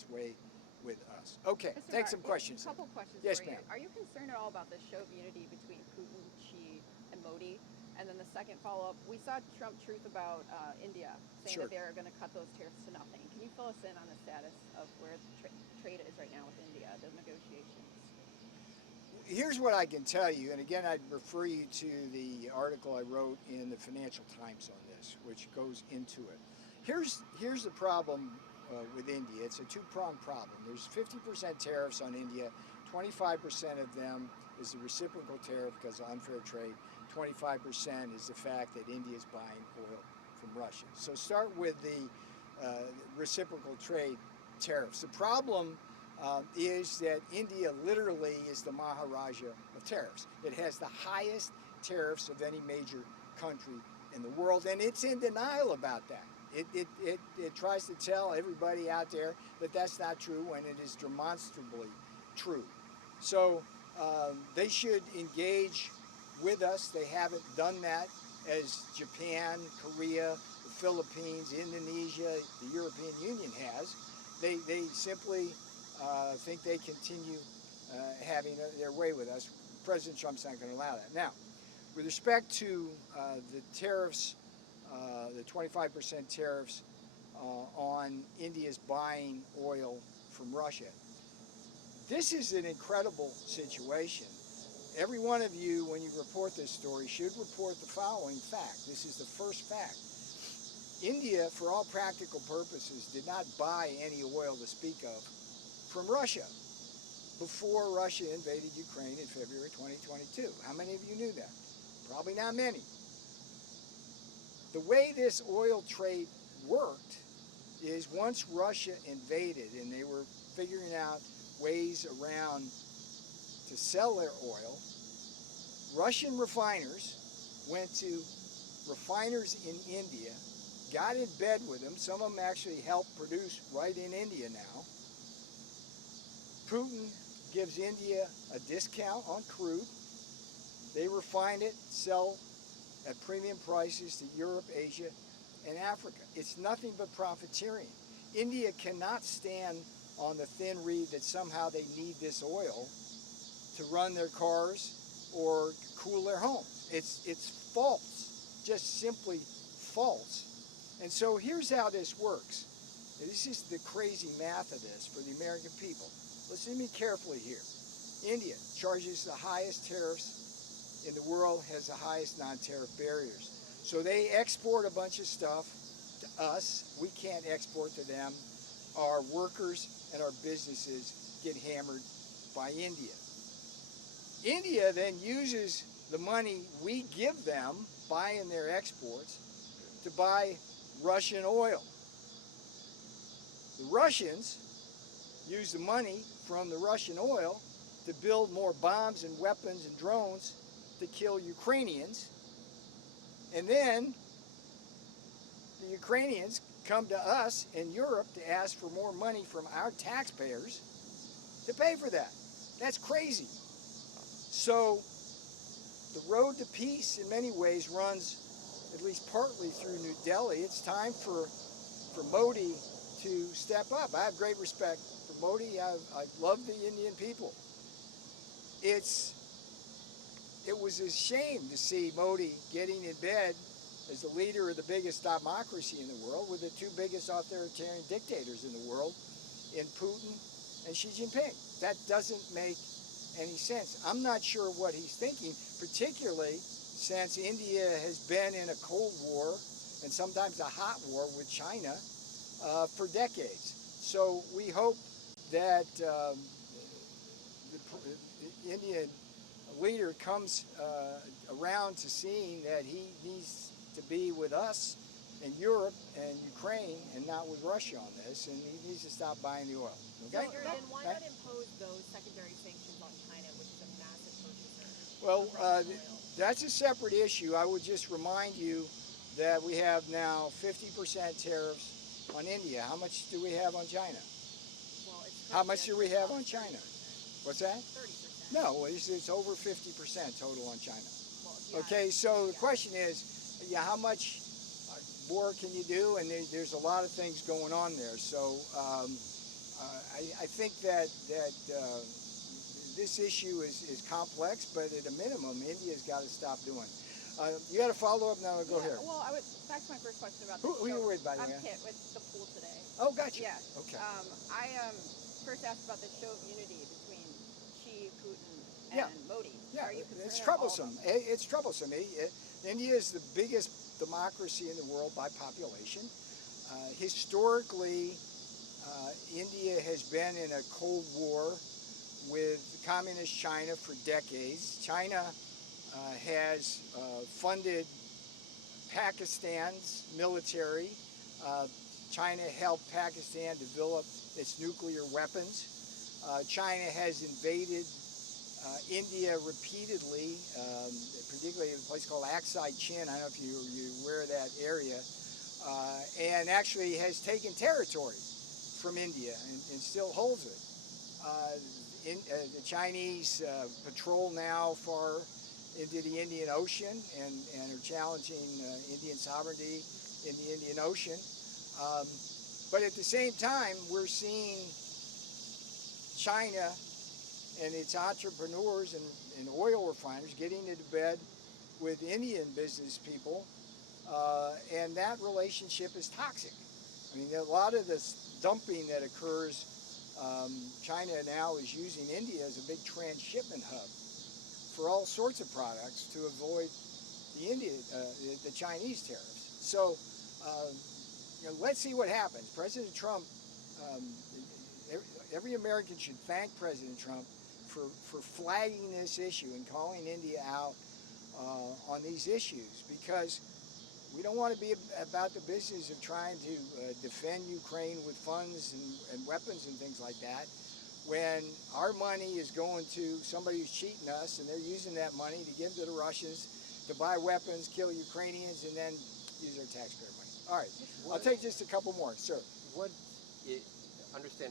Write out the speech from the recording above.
its way with us. Okay, Mr. take some Navarro, questions. a couple questions Yes, for you. ma'am. Are you concerned at all about the show of unity between Putin, Xi, and Modi? And then the second follow-up, we saw Trump truth about India, saying Sure. that they're going to cut those tariffs to nothing. Can you fill us in on the status of where trade is right now with India, the negotiations? Here's what I can tell you, and again, I'd refer you to the article I wrote in the Financial Times on this, which goes into it. Here's the problem with India. It's a two-pronged problem. There's 50% tariffs on India. 25% of them is the reciprocal tariff because of unfair trade. 25% is the fact that India is buying oil from Russia. So start with the reciprocal trade tariffs. The problem is that India literally is the Maharaja of tariffs. It has the highest tariffs of any major country in the world, and it's in denial about that. It tries to tell everybody out there that that's not true when it is demonstrably true. So they should engage with us. They haven't done that as Japan, Korea, the Philippines, Indonesia, the European Union has. They simply think they continue having their way with us. President Trump's not going to allow that. Now, with respect to the tariffs, the 25% tariffs on India's buying oil from Russia, this is an incredible situation. Every one of you, when you report this story, should report the following fact. This is the first fact. India, for all practical purposes, did not buy any oil to speak of from Russia before Russia invaded Ukraine in February 2022. How many of you knew that? Probably not many. The way this oil trade worked is once Russia invaded and they were figuring out ways around to sell their oil, Russian refiners went to refiners in India, got in bed with them. Some of them actually help produce right in India now. Putin gives India a discount on crude. They refine it, sell at premium prices to Europe, Asia, and Africa. It's nothing but profiteering. India cannot stand on the thin reed that somehow they need this oil to run their cars or cool their homes. It's false, just simply false. And so here's how this works. This is the crazy math of this for the American people. Listen to me carefully here. India charges the highest tariffs in the world, has the highest non-tariff barriers. So they export a bunch of stuff to us. We can't export to them. Our workers and our businesses get hammered by India. India then uses the money we give them, buying their exports, to buy Russian oil. The Russians use the money from the Russian oil to build more bombs and weapons and drones to kill Ukrainians. And then the Ukrainians come to us in Europe to ask for more money from our taxpayers to pay for that. That's crazy. So the road to peace in many ways runs at least partly through New Delhi. It's time for Modi to step up. I have great respect for Modi. I love the Indian people. It was a shame to see Modi getting in bed as the leader of the biggest democracy in the world with the two biggest authoritarian dictators in the world, in Putin and Xi Jinping. That doesn't make any sense. I'm not sure what he's thinking, particularly since India has been in a Cold War and sometimes a hot war with China for decades. So we hope that the Indian leader comes around to seeing that he needs to be with us in Europe and Ukraine and not with Russia on this, and he needs to stop buying the oil. Okay? So then why not impose those secondary sanctions on China, which is a massive purchaser Well, of Russian oil? that's a separate issue. I would just remind you that we have now 50% tariffs on India. How much do we have on China? Well, it's How much do we have on China? 30%. What's that? 30%. No, it's over 50% total on China. Well, if you add- Okay, so the yeah. question is, yeah, how much more can you do? And there's a lot of things going on there. So I think that this issue is complex, but at a minimum, India's got to stop doing. You had a follow up now. Go Yeah, here. well, I was back to my first question about the Who are you with, by the I'm way? Kit with the pool today. Oh, gotcha. Yeah. Okay. I first asked about the show of unity between Xi, Putin, and Yeah. Modi. Yeah, Are you concerned it's at all troublesome. about that? It's troublesome. India is the biggest democracy in the world by population. Historically, India has been in a Cold War with communist China for decades. China has funded Pakistan's military. China helped Pakistan develop its nuclear weapons. China has invaded India repeatedly, particularly in a place called Aksai Chin. I don't know if you're aware of that area, and actually has taken territory from India and still holds it. The Chinese patrol now far into the Indian Ocean and are challenging Indian sovereignty in the Indian Ocean. But at the same time, we're seeing China and its entrepreneurs and oil refiners getting into bed with Indian business people, and that relationship is toxic. I mean, a lot of this dumping that occurs, China now is using India as a big transshipment hub for all sorts of products to avoid the Chinese tariffs. So, let's see what happens. President Trump, every American should thank President Trump for flagging this issue and calling India out on these issues, because we don't want to be about the business of trying to defend Ukraine with funds and weapons and things like that, when our money is going to somebody who's cheating us, and they're using that money to give to the Russians to buy weapons, kill Ukrainians, and then use our taxpayer money. All right, I'll take just a couple more, sir. What, understand